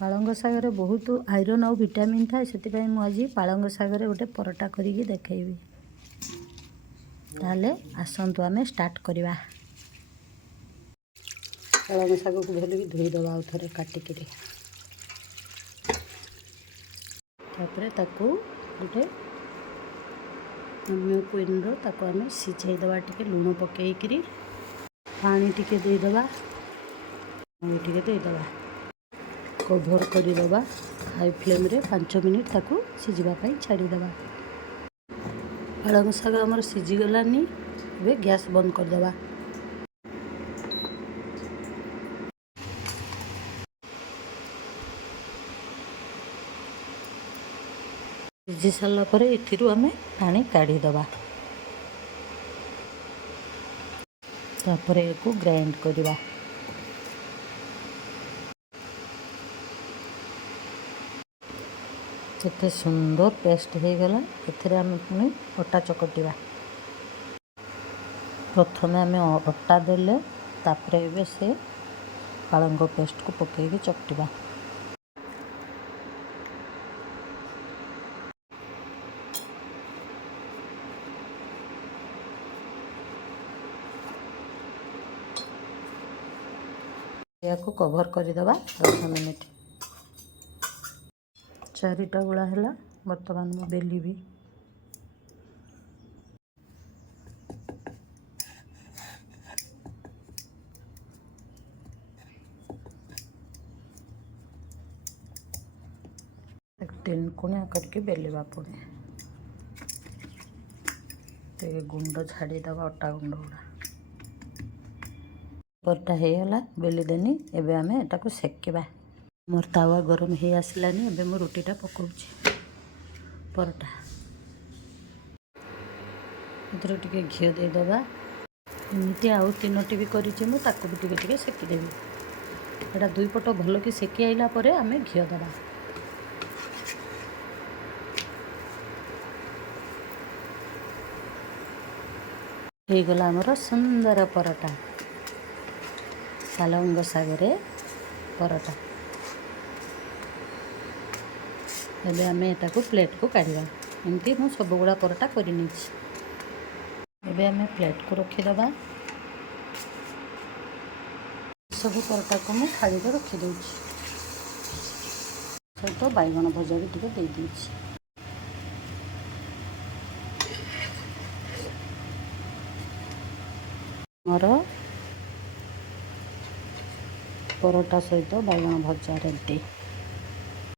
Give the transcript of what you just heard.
पालंग शागर बहुत आयरन और विटामिन थाए से आज पालंग शागर गोटे परटा करिकी देखैबी। ताले आसतु आमे स्टार्ट करवा। पालंग शाग को भलिक धोईदे आउ थे काटिक ताको गोटे क्वीन ताको आमे सिझेदेवा टे लुण पकईकरी पानी टिके देदेवा टिके देदेवा कभर करदेवा हाई फ्लेम रे 5 मिनिट ताको सिझापी छाड़ीदेवा। पालंग शाग आमर सिझीगलानी ए गैस बंद करदेवा। सिझी सारा पर एथिरू आमे पानी काढ़ीदेवा। तापर को ग्राइंड करवा। केते सुंदर पेस्ट हो गला। एथिरे आमे पुणी अटा चकटिवा। प्रथमे आमे अटा देले तापर एबे से पालंग पेस्ट को पकेगी चकटिवा। या को कवर करदेवा 10 मिनिट। 4टा गुला है बर्तमान मु बेली भी तीन कोणिया करके बेलवा पुणे गुंड छाड़ीदेवा अटा गुंड गुड़ा परटा होगला बेली देनी। एबे आमे एटा को सेकिबा। मोर तावा गरम हो आसलानी। एबे मो रोटीटा पकाउछि परटा इधर टिके घी देदेवा। एमती आउ 3टी भी करिछि मु ताको भी टिके टिके सेकिदेवी। एटा दुई पट भल कि सेकी आइला परे आमे घी देवा। हो गला हमर सुंदर परटा पालंग शागरे परटा। एबे आमे एटा को प्लेट को काढ़िबा। एमती मु सब गुड़ा परटा करि निछि। एबे आमे प्लेट को रखिदेवा। सब परटा को मु थाली रे रखि देउछि। सहित बैगन भजा भी टिके दे देछि। मोर परोटा सहित बैगन भजा रेडी।